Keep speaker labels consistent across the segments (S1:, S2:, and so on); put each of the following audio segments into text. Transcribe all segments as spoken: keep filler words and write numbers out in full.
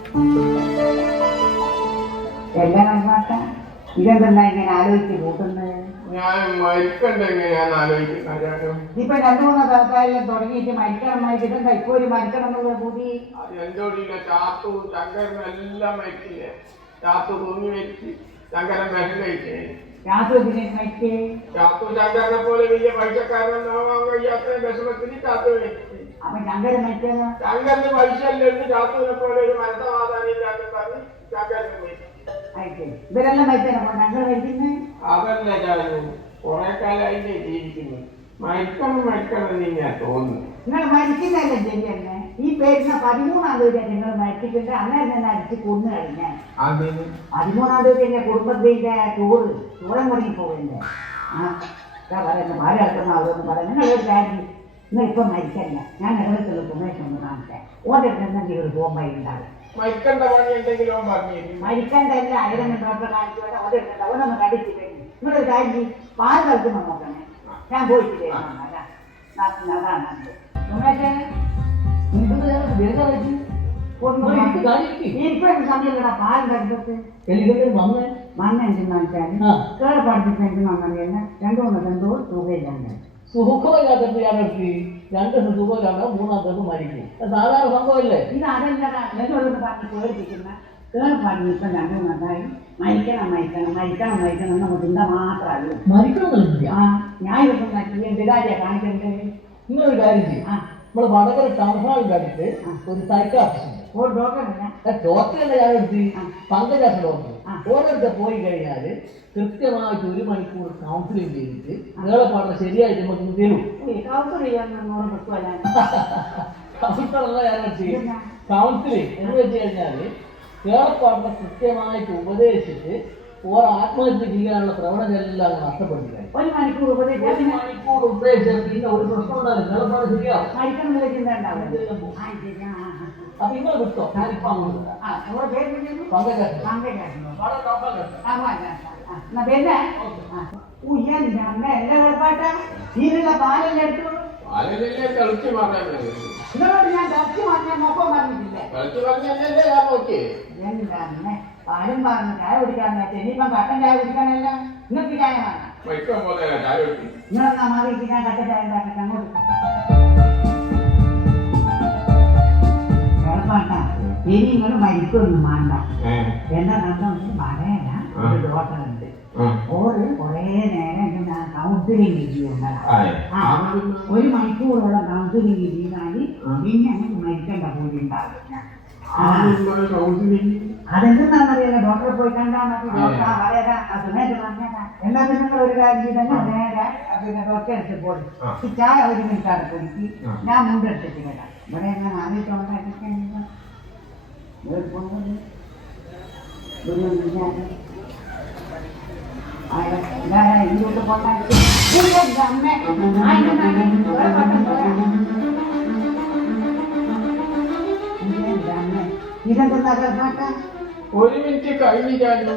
S1: എല്ലാം കണക്കാക്കാം. ഇതെന്താ ഇങ്ങനെ ആലോചിച്ച് കൂട്ടുന്നത്?
S2: ഞാൻ മരിക്കണ്ട എങ്ങനെയാന്ന് ആലോചിക്കുന്നത്.
S1: ഇപ്പൊ രണ്ടു മൂന്ന് സർക്കാരിലും തുടങ്ങിയിട്ട് മരിക്കണം മരിക്കണ്ട ഇപ്പൊ ഒരു മരിക്കണം എന്നുള്ള കൂടി
S2: എന്തോടിയില്ല. ചാത്തു ശങ്കരനും എല്ലാം മരിച്ചില്ലേ. ചാത്തു തൂങ്ങി മരിച്ച് ശങ്കരൻ വിഷം കഴിച്ചേ.
S1: ചാത്തു മരിച്ചേ.
S2: ചാത്തു ശങ്കരനെ പോലെ വലിയ പൈസക്കാരനാവാൻ കഴിയാത്ത വിഷമത്തിന് ചാത്തു മരിച്ചു.
S1: അപ്പൊ ശങ്കരൻ മരിച്ചത്
S2: ശങ്കരന് പൈസ അല്ലെന്ന് ചാത്തുവിനെ പോലെ ഒരു മനസ്സമാധാനില്ലാന്ന് പറഞ്ഞ് ശങ്കരന് മരിച്ചു.
S1: ഇവരെല്ലാം മരിച്ചാണ് ഞങ്ങൾ മരിക്കുന്നത്.
S2: അതല്ല ഞാൻ കുറെ കാലമായില്ലേ ജീവിക്കുന്നു. മരിക്കണം മരിക്കണം എന്ന് ഞാൻ തോന്നുന്നു.
S1: നിങ്ങൾ മരിക്കുന്നതല്ലേ ശരിയല്ലേ? ഈ പേരുന്ന പതിമൂന്നാം തീയതി നിങ്ങൾ മരിച്ചിട്ടുണ്ട്. അന്നേരം തന്നെ അടിച്ച് കൊന്നു കഴിഞ്ഞാൽ പതിമൂന്നാം തീയതി എന്റെ കുടുംബത്തിന്റെ ടൂറ് ടൂറം തുടങ്ങി പോകണ്ടേ? ആ എന്താ പറയുന്നത് ഭാര്യ അടുക്കുന്ന അവരൊന്നും പറയാം. നിങ്ങളൊരു കാര്യം നിങ്ങൾ ഇപ്പം മരിക്കല്ല. ഞാൻ നിലവിലുള്ള സുമേഷ് ഒന്ന് കാണിച്ചേ. ഓൻ്റെ അടുത്ത് എന്തെങ്കിലും ഒരു പോകുമ്പോ ഉണ്ടാവും.
S2: മരിക്കണ്ട പണി എന്തെങ്കിലും പറഞ്ഞു.
S1: മരിക്കണ്ടല്ല ആയിരം ഡോക്ടറെ കാണിച്ചോട്ടെ. ഓൻ്റെ അടുത്ത് അവനൊന്ന് കടിച്ചു കഴിഞ്ഞു. നിങ്ങളൊരു കാര്യം പാൽ കളിക്കുമ്പോൾ നോക്കണേ. ഞാൻ പോയിട്ട് വരുന്നതാണ്. അതാണ് സുമേഷേ ഇരിക്കും സമയമില്ലടാ. പാൽ കളിച്ചിട്ട് മണ്ണെന്തെന്ന് വെച്ചാൽ കേട് പഠിപ്പിച്ചു വന്നറിയല്ല. രണ്ടു മൂന്ന് എന്തോ തുകയില്ലാണ്ട്
S3: സുഖമില്ലാത്തത് ഞാനെടുത്തി രണ്ട് സുഖമില്ലാണ്ട് മൂന്നാമത്തെ മരിക്കും. സാധാരണ സംഭവമല്ലേ ഇത്?
S1: അതല്ലടാ എന്നോട് പറഞ്ഞ് പേടിപ്പിക്കുന്ന കേട് പഠിപ്പ് ഇപ്പം രണ്ടു മൂന്നായി മരിക്കണം മരിക്കണം മരിക്കണം മരിക്കണം നമുക്ക് ചിന്ത മാത്രമല്ല.
S3: മരിക്കണമെന്നില്ല.
S1: ആ ഞാൻ ഇപ്പം നക്കി എന്തിനാരിയാ കാണിക്കണ്ടേ?
S3: നിങ്ങളൊരു കാര്യം ചെയ്യും. നമ്മള് വടകര ടൗൺ ഹാളിൽ കണ്ടിട്ട് ഒരു സൈക്കാട്രിസ്റ്റ് ഉണ്ട്.
S1: ഒരു ഡോക്ടറില്ല.
S3: ഡോക്ടറല്ല ഞാൻ എടുത്ത് പങ്കജാസ ഡോക്ടർ. ഓരോരുത്തർ പോയി കഴിഞ്ഞാൽ കൃത്യമായിട്ട് ഒരു മണിക്കൂർ കൗൺസിലിംഗ് ചെയ്തിട്ട് കേളപ്പാടം ശരിയായിട്ട് നമുക്ക് തരും. കൗൺസിലറല്ല ഞാൻ എടുത്ത് കൗൺസിലിംഗ് എന്ന് വെച്ച് കഴിഞ്ഞാൽ കേളപ്പാടം കൃത്യമായിട്ട് ഉപദേശിച്ചിട്ട് ഓരോ ആത്മഹത്യ ചെയ്യാനുള്ള പ്രവണത എല്ലാം നഷ്ടപ്പെടുത്തില്ല.
S1: ഒരു മണിക്കൂർ ഉപദേശിച്ച്
S3: ഒരു മണിക്കൂർ ഉപദേശിച്ചാൽ പിന്നെ ഒരു പ്രശ്നം ഉണ്ടാവില്ല. കേളപ്പാട് ശരിയാവും. അപ്പൊ നിങ്ങൾ വിട്ടോ.
S1: ഇതിനുള്ള പാലെല്ലാം എടുത്തു.
S2: കളിച്ചു
S1: നിങ്ങളോട് ഞാൻ കളിച്ചു പറഞ്ഞാൽ നോക്കാൻ പറഞ്ഞിട്ടില്ലേ?
S2: കളിച്ചു പറഞ്ഞല്ലേ ഞാൻ നോക്കിയേ.
S1: എന്താ അമ്മേ പാലും പറഞ്ഞു ചായ കുടിക്കാൻ പറ്റും. ഇനിയിപ്പം കട്ടൻ ചായ കുടിക്കാനല്ല നിങ്ങൾക്ക് ചായ വേണം. നിങ്ങളെന്നാ മാറിയിട്ട് ഞാൻ കട്ടൻ ചായ ഉണ്ടാക്കട്ടെ. അങ്ങോട്ട് ഇനി നിങ്ങൾ മരിക്കൊന്നും വേണ്ട. എന്താ കണ്ടു പറയല. ഒരു ഡോക്ടറുണ്ട്. ഓര് കുറേ നേരം കൗൺസിലിംഗ് ചെയ്യുന്നതാണ്. ഒരു മണിക്കൂറോളം കൗൺസിലിംഗ് ചെയ്താൽ പിന്നെ നമുക്ക് മരിക്കേണ്ട പോലും ഉണ്ടാവില്ല. അതെന്താണെന്നറിയാലോ? ഡോക്ടറെ പോയി കണ്ടാൽ മതി. ഡോക്ടർ പറയാ സുമേഷ് പറഞ്ഞേരാ. എന്നാ പിന്നെ നിങ്ങൾ ഒരു കാര്യം ചെയ്താൽ നേരെ പിന്നെ ഡോക്ടറെ അടുത്ത് പോയി ഈ ചായ ഒരു മിനിറ്റാണ് കുടിക്ക്. ഞാൻ മുണ്ടെടുത്തിട്ട് വരാം. ഇവിടെ ഞാൻ ആദ്യത്തോണ്ടാക്കിക്കാൻ ഇങ്ങോട്ട് പോകാൻ ഇതെന്താ പാട്ട?
S2: ഒരു മിനിറ്റ് കഴിഞ്ഞിട്ടാണ്.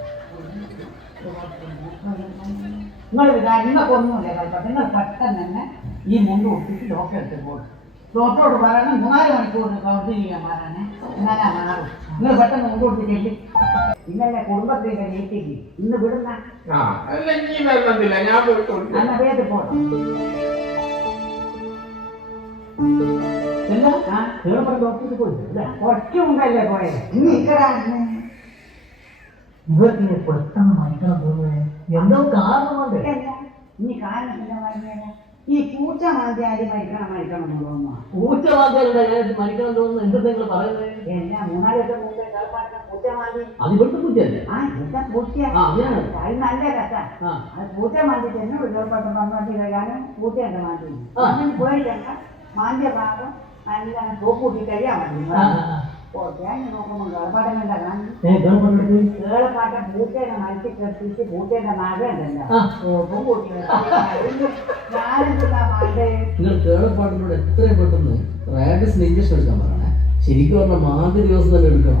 S1: നിങ്ങളൊരു കാര്യം നിങ്ങൾക്കൊന്നുമില്ല കളിപ്പാട്ട. നിങ്ങൾ പെട്ടെന്ന് തന്നെ ഈ മുണ്ട് ഒട്ടിച്ച് ഡോക്ടറെ അടുത്ത് പോകും. ഡോക്ടറോട് പറയണം മൂന്നാല് മണിക്കൂർ കൗൺസിൽ ചെയ്യാൻ പറയണേ. എന്നാലാ മാറും. നിങ്ങൾ പെട്ടെന്ന് മുണ്ട് കൊടുത്തിട്ട് ഇന്നലെ കുടുംബത്തിന്റെ മീറ്റിംഗ് ഇന്ന് വിടുന്ന
S2: ഞാൻ പോയിട്ടുണ്ട്.
S1: എന്നാ വേദ പോകണം. ഡോക്ടർക്ക് പോയില്ല. കുറച്ചു മുമ്പല്ലേ പോയത്. ഇനി ഇക്കടാണ്
S3: ഇവർക്ക് പെട്ടെന്ന് മരിക്കണം തോന്നുന്നത്. എന്തോ കാരണമുണ്ട്.
S1: ഇനി കാരണം എന്താ പറഞ്ഞാൽ ഈ പൂച്ച മാതിരി മരിക്കണം മരിക്കണം എന്ന് തോന്നുന്നു.
S3: പൂച്ച മാതിരി മരിക്കണം തോന്നുന്നു. എന്താ നിങ്ങൾ പറയുന്നത്?
S1: എല്ലാ മൂന്നാല് ദിവസം മുമ്പേ കളിപ്പാട്ട പൂച്ച മാതിരി.
S3: അത് ഇവിടുത്തെ പൂച്ചയല്ലേ?
S1: ആ ഇവിടുത്തെ പൂച്ചയാണ്. അത് നല്ല കഥ. അത് പൂച്ച മാതിരി തന്നെ കളിപ്പാട്ടം വന്നു കഴിയാനും പൂച്ചയുടെ മാതിരി അങ്ങനെ പോയിട്ടല്ല. മാന്തിയ ഭാഗം നല്ല തോക്കൂട്ടി കഴിയാൻ മതി. നോക്കുമ്പോൾ കേളപ്പാട്ടം കണ്ട കാണും. കേളപ്പാട്ടം പൂച്ചയുടെ മനസ്സിൽ കെട്ടിച്ച് പൂച്ചയുടെ നാഗണ്ടല്ലോ കൂട്ടി ഞാനെന്താ മാണ്ടേ?
S3: നിങ്ങൾ കേളപ്പാട്ടിനോട് എത്രയും പെട്ടെന്ന് റാബിസിന് ഇഞ്ചക്ഷൻ എടുക്കാൻ പറയണേ. ശരിക്കും പറഞ്ഞാൽ മാതിരി ദിവസം തന്നെ എടുക്കണം.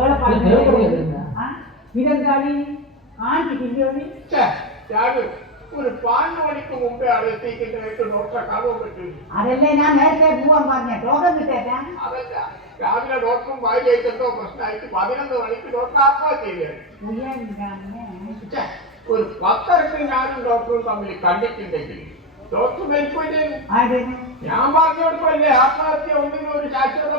S1: ഇതെന്താടി കാണിച്ചിട്ടില്ലോ?
S2: ഒരു പതിനൊന്ന് മണിക്ക് മുമ്പേ അവിടെ എത്തിക്കുന്നവർക്ക് ഡോക്ടറെ കാണാൻ പറ്റൂ.
S1: അതല്ലേ ഞാൻ നേരത്തെ പോവാൻ പറഞ്ഞ ടോക്കൺ കിട്ടേറ്റാ.
S2: അതല്ല, രാവിലെ ഡോക്ടറും ഭാര്യയായിട്ട് എന്തോ പ്രശ്നമായിട്ട് പതിനൊന്ന് മണിക്ക് ഡോക്ടർ ആത്മഹത്യ ചെയ്തത്. ഒരു പത്തരക്ക് ഞാനും ഡോക്ടറും തമ്മിൽ കണ്ടിട്ടുണ്ടെങ്കിൽ ഡോക്ടർ മരിക്കുകയും ചെയ്യും. ഞാൻ പറഞ്ഞു കൊടുക്കുമല്ലേ ആത്മഹത്യ ഒന്നിനും ഒരു ശാശ്വത